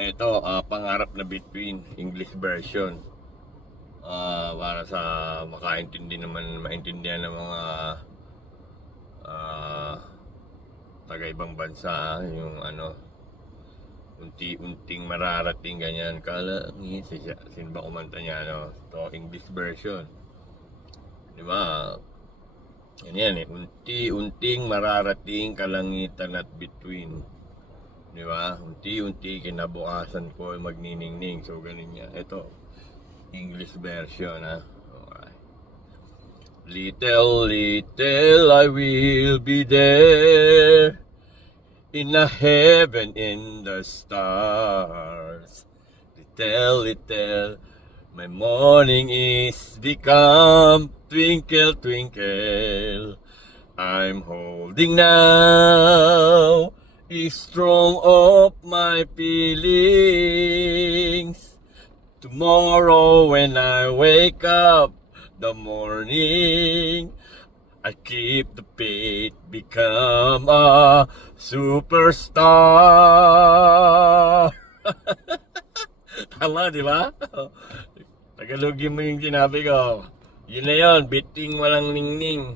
Ito, pangarap na between English version. Para sa maintindihan ng mga ah, taga-ibang bansa, yung ano, unti-unting mararating ganyan. Sino ba kumanta niya, ano? Ito, English version. Di ba? Yan eh, unti-unting mararating kalangitan at between. Di ba? Unti-unti kinabukasan ko magniningning. So, ganun niya. Ito, English version, ha? Okay. Little, little I will be there in the heaven in the stars. Little, little my morning is become twinkle, twinkle. I'm holding now is strong of my feelings. Tomorrow when I wake up the morning, I keep the faith, become a superstar. Tama, di ba? Tagalogin mo yung sinabi ko. Yun na yun, biting walang ningning.